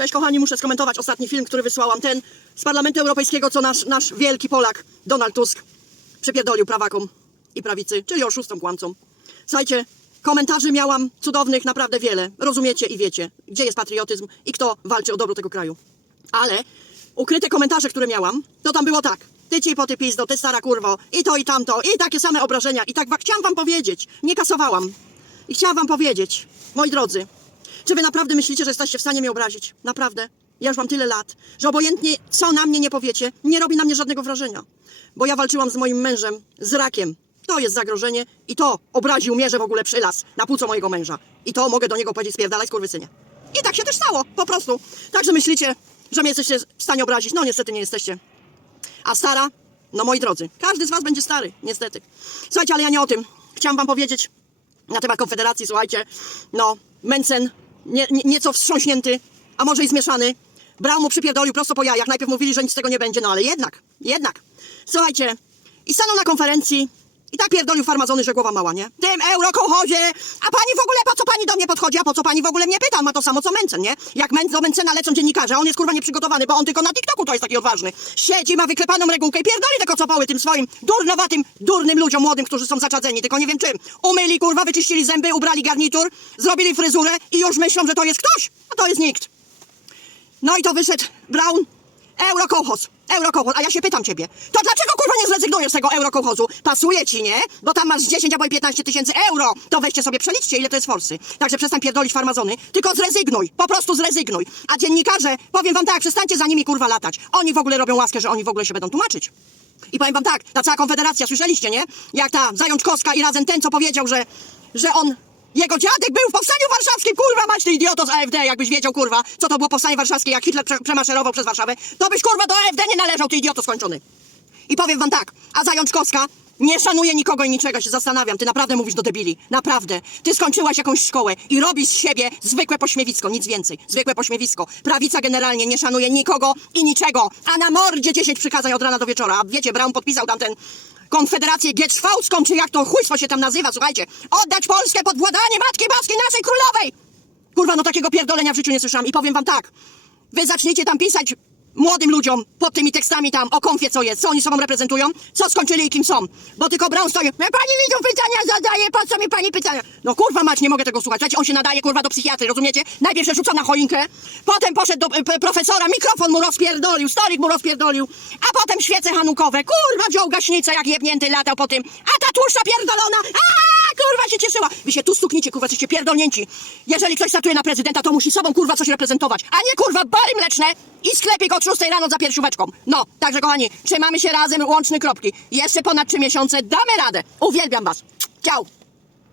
Cześć kochani, muszę skomentować ostatni film, który wysłałam. Ten z Parlamentu Europejskiego, co nasz, nasz wielki Polak, Donald Tusk, przypierdolił prawakom i prawicy, czyli oszustom, kłamcom. Słuchajcie, komentarzy miałam cudownych naprawdę wiele. Rozumiecie i wiecie, gdzie jest patriotyzm i kto walczy o dobro tego kraju. Ale ukryte komentarze, które miałam, to tam było tak. Ty ci po ty pizdo, ty stara kurwo, i to i tamto, i takie same obrażenia. I tak chciałam wam powiedzieć, nie kasowałam. I chciałam wam powiedzieć, moi drodzy, czy wy naprawdę myślicie, że jesteście w stanie mnie obrazić? Naprawdę? Ja już mam tyle lat, że obojętnie co na mnie nie powiecie, nie robi na mnie żadnego wrażenia. Bo ja walczyłam z moim mężem z rakiem. To jest zagrożenie i to obraził mnie, że w ogóle przylas na płuco mojego męża. I to mogę do niego powiedzieć, spierdalaj skurwysynie. I tak się też stało, po prostu. Także myślicie, że mnie jesteście w stanie obrazić? No niestety nie jesteście. A stara? No moi drodzy, każdy z was będzie stary, niestety. Słuchajcie, ale ja nie o tym. Chciałam wam powiedzieć na temat Konfederacji, słuchajcie. No, Mencen, nie, nie, nieco wstrząśnięty, a może i zmieszany. Brał mu przypierdolił prosto po jajach. Najpierw mówili, że nic z tego nie będzie, no ale jednak, jednak. Słuchajcie, i stanął na konferencji i tak pierdolił farmazony, że głowa mała, nie? Tym eurokołchozie! A pani w ogóle, po co pani do mnie podchodzi, a po co pani w ogóle mnie pyta? On ma to samo co Mencen, nie? Jak Men, do Mencena lecą dziennikarze, a on jest kurwa nieprzygotowany, bo on tylko na TikToku to jest taki odważny. Siedzi, ma wyklepaną regułkę i pierdoli te kocopoły tym swoim durnowatym, durnym ludziom młodym, którzy są zaczadzeni, tylko nie wiem czym. Umyli, kurwa, wyczyścili zęby, ubrali garnitur, zrobili fryzurę i już myślą, że to jest ktoś, a to jest nikt. No i to wyszedł Brown, eurokołchoz, eurokołchoz, a ja się pytam ciebie, to dlaczego kurwa nie zrezygnujesz z tego eurokołchozu? Pasuje ci, nie? Bo tam masz 10 albo i 15 tysięcy euro, to weźcie sobie przeliczcie, ile to jest forsy. Także przestań pierdolić farmazony, tylko zrezygnuj, po prostu zrezygnuj. A dziennikarze, powiem wam tak, przestańcie za nimi kurwa latać. Oni w ogóle robią łaskę, że oni w ogóle się będą tłumaczyć. I powiem wam tak, ta cała konfederacja, słyszeliście, nie? Jak ta Zajączkowska i razem ten, co powiedział, że, że on, jego dziadek był w Powstaniu Warszawskim, kurwa mać ty idioto z AFD, jakbyś wiedział, kurwa, co to było Powstanie Warszawskie, jak Hitler prze przemaszerował przez Warszawę, to byś, kurwa, do AFD nie należał, ty idioto skończony. I powiem wam tak, a Zajączkowska nie szanuje nikogo i niczego, się zastanawiam, ty naprawdę mówisz do debili, naprawdę. Ty skończyłaś jakąś szkołę i robisz z siebie zwykłe pośmiewisko, nic więcej, zwykłe pośmiewisko. Prawica generalnie nie szanuje nikogo i niczego, a na mordzie 10 przykazań od rana do wieczora. A wiecie, Brown podpisał tam ten Konfederację Gietrzwałską, czy jak to chujstwo się tam nazywa, słuchajcie. Oddać Polskę pod władanie Matki Boskiej, naszej królowej! Kurwa, no takiego pierdolenia w życiu nie słyszałam i powiem wam tak. Wy zaczniecie tam pisać młodym ludziom pod tymi tekstami tam o konfie co jest, co oni sobą reprezentują, co skończyli i kim są. Bo tylko Brown stoi, "E, pani tu pytania zadaje, po co mi pani pytania? No kurwa mać, nie mogę tego słuchać. Słuchajcie, on się nadaje kurwa do psychiatry, rozumiecie? Najpierw się rzucał na choinkę, potem poszedł do e, profesora, mikrofon mu rozpierdolił, stolik mu rozpierdolił, a potem świece hanukowe, kurwa wziął gaśnicę jak jebnięty, latał po tym, a ta tłuszcza pierdolona, a kurwa się cieszyła. Wy się tu stuknicie, kurwa, jesteście pierdolnięci. Jeżeli ktoś startuje na prezydenta, to musi sobą kurwa coś reprezentować, a nie kurwa bary mleczne i sklepik od 6 rano za piersióweczką. No, także kochani, trzymamy się razem, łączny kropki. Jeszcze ponad 3 miesiące damy radę. Uwielbiam was. Ciao.